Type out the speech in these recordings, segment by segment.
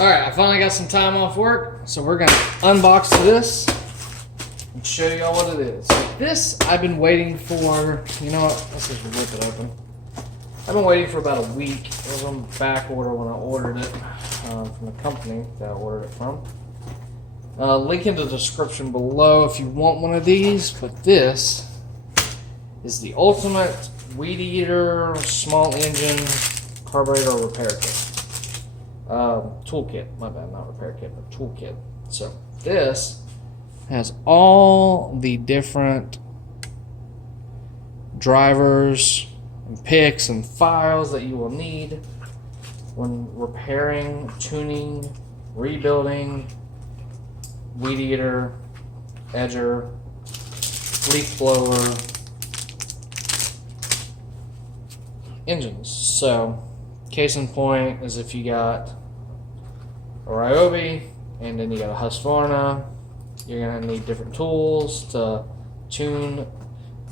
Alright, I finally got some time off work, so we're gonna unbox this and show y'all what it is. This I've been waiting for, you know what, let's just rip it open. I've been waiting for about a week. It was on back order when I ordered it from the company that I ordered it from. Link in the description below if you want one of these, but this is the ultimate weed eater, small engine, carburetor repair kit. Toolkit, my bad, not repair kit, but toolkit. So this has all the different drivers and picks and files that you will need when repairing, tuning, rebuilding, weed eater, edger, leaf blower, engines. So case in point is if you got a Ryobi and then you got a Husqvarna, you're going to need different tools to tune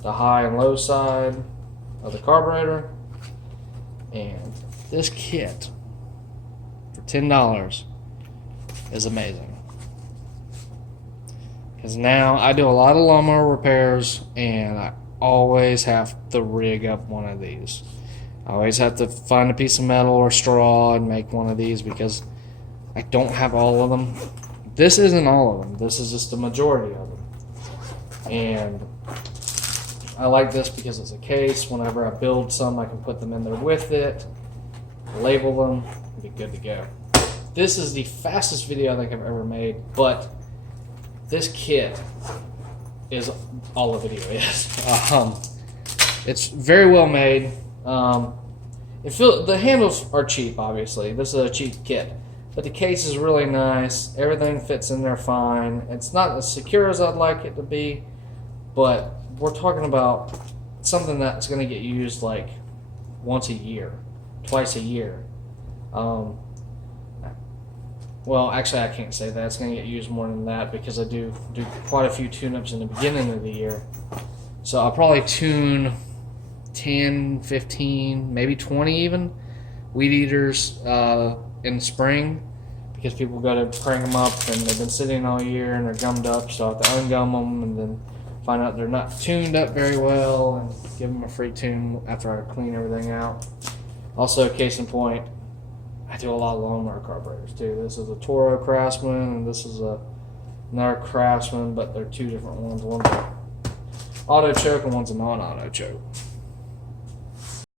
the high and low side of the carburetor. And this kit for $10 is amazing. Because now I do a lot of lawnmower repairs and I always have to rig up one of these. I always have to find a piece of metal or straw and make one of these because I don't have all of them. This isn't all of them. This is just the majority of them. And I like this because it's a case. Whenever I build some, I can put them in there with it, label them, and be good to go. This is the fastest video I think I've ever made, but this kit is all the video is. It's very well made. The handles are cheap, obviously. This is a cheap kit, but the case is really nice. Everything fits in there fine. It's not as secure as I'd like it to be, but we're talking about something that's going to get used like once a year, twice a year. Well, actually, I can't say that. It's going to get used more than that because I do quite a few tune-ups in the beginning of the year. So I'll probably tune 10, 15, maybe 20 even weed eaters in the spring because people go to crank them up and they've been sitting all year and they're gummed up, so I have to ungum them and then find out they're not tuned up very well and give them a free tune after I clean everything out. Also, case in point, I do a lot of lawnmower carburetors too. This is a Toro Craftsman and this is another Craftsman, but they're two different ones. One's an auto choke and one's a non-auto choke.